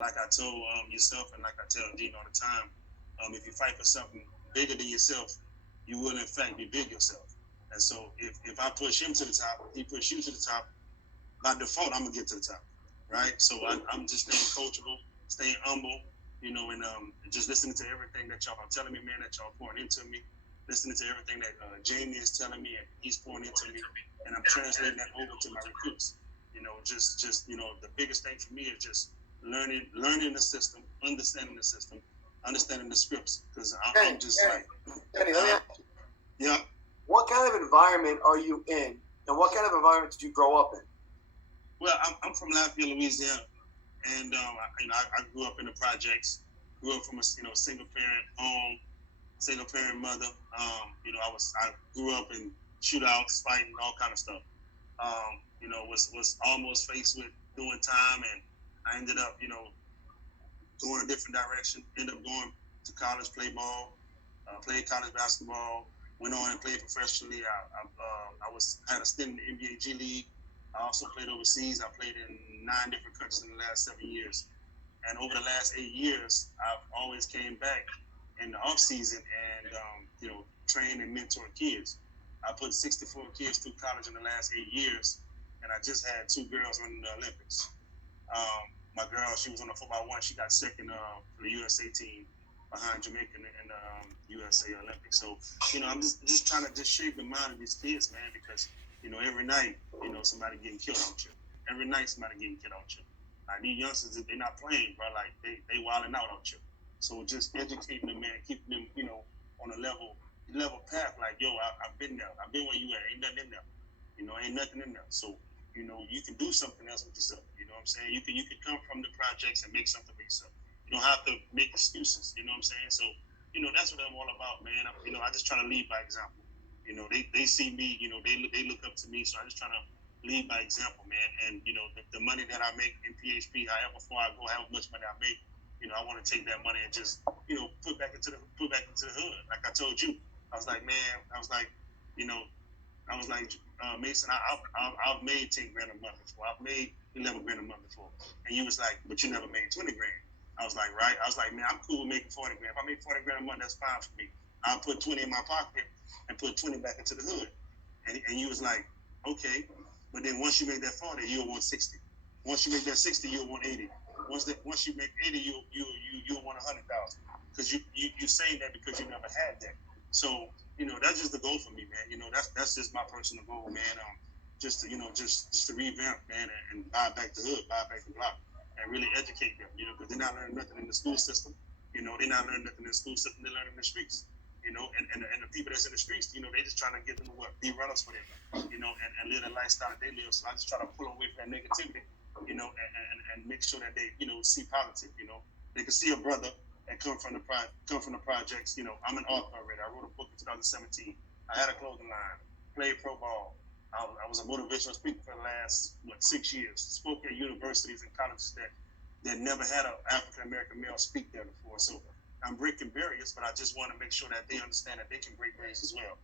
like I told yourself, and like I tell Dean all the time, if you fight for something bigger than yourself, you will in fact be big yourself. And so if I push him to the top, he push you to the top, by default, I'm gonna get to the top, right? So I'm just staying coachable, staying humble, and just listening to everything that y'all are telling me, man, that y'all pouring into me, listening to everything that Jamie is telling me and he's pouring into me, and I'm translating that over to my recruits. The biggest thing for me is just learning the system, understanding the scripts, because I'm just Danny, like, Danny, let me ask you, yeah. what kind of environment are you in, and what kind of environment did you grow up in? Well, I'm from Lafayette, Louisiana, and I grew up in the projects. Grew up from a single parent home, single parent mother. I grew up in shootouts, fighting, all kind of stuff. Was almost faced with doing time, and I ended up going a different direction. Ended up going to college, play ball, played college basketball. Went on and played professionally. I had a stint in the NBA G League. I also played overseas. I played in 9 different countries in the last 7 years. And over the last 8 years, I've always came back in the off season and train and mentor kids. I put 64 kids through college in the last 8 years, and I just had 2 girls running the Olympics. My girl, she was on the 4x1. She got second for the USA team behind Jamaica in the USA Olympics. So I'm just trying to just shape the mind of these kids, man, because every night somebody getting killed out here. Every night somebody getting killed out here. Like these youngsters, they're not playing, bro. Like they wilding out here. So just educating them, man, keeping them, on a level path. Like yo, I've been there. I've been where you at. Ain't nothing in there. Ain't nothing in there. So you can do something else with yourself. You know what I'm saying? You can come from the projects and make something for yourself. You don't have to make excuses. You know what I'm saying? So that's what I'm all about, man. I just try to lead by example. They see me. They look up to me. So I just try to lead by example, man. And the money that I make in PHP, however far I go, however much money I make, I want to take that money and just put back into the hood. Like I told you, I was like, man, you know, I was like, Mason, I've made 10 grand a month before. I've made 11 grand a month before. And you was like, but you never made 20 grand. I was like, right? I was like, man, I'm cool with making 40 grand. If I make 40 grand a month, that's fine for me. I'll put 20 in my pocket and put 20 back into the hood. And you was like, okay. But then once you make that 40, you'll want 60. Once you make that 60, you'll want 80. Once you make 80, you'll want 100,000. Because you saying that because you never had that. So that's just the goal for me, man. That's just my personal goal, man. Just to just to revamp, man, and buy back the hood, buy back the block, and really educate them. Because they're not learning nothing in the school system. They're not learning nothing in the school system. They're learning in the streets. And the people that's in the streets, they just trying to get them to what be runners for them, and live the lifestyle that they live. So I just try to pull away from that negativity, and make sure that they, see positive. They can see a brother that come from the projects. I'm an author already. I wrote a book in 2017. I had a clothing line, played pro ball. I was a motivational speaker for the last 6 years. Spoke at universities and colleges that never had an African American male speak there before. So I'm breaking barriers, but I just want to make sure that they understand that they can break barriers as well.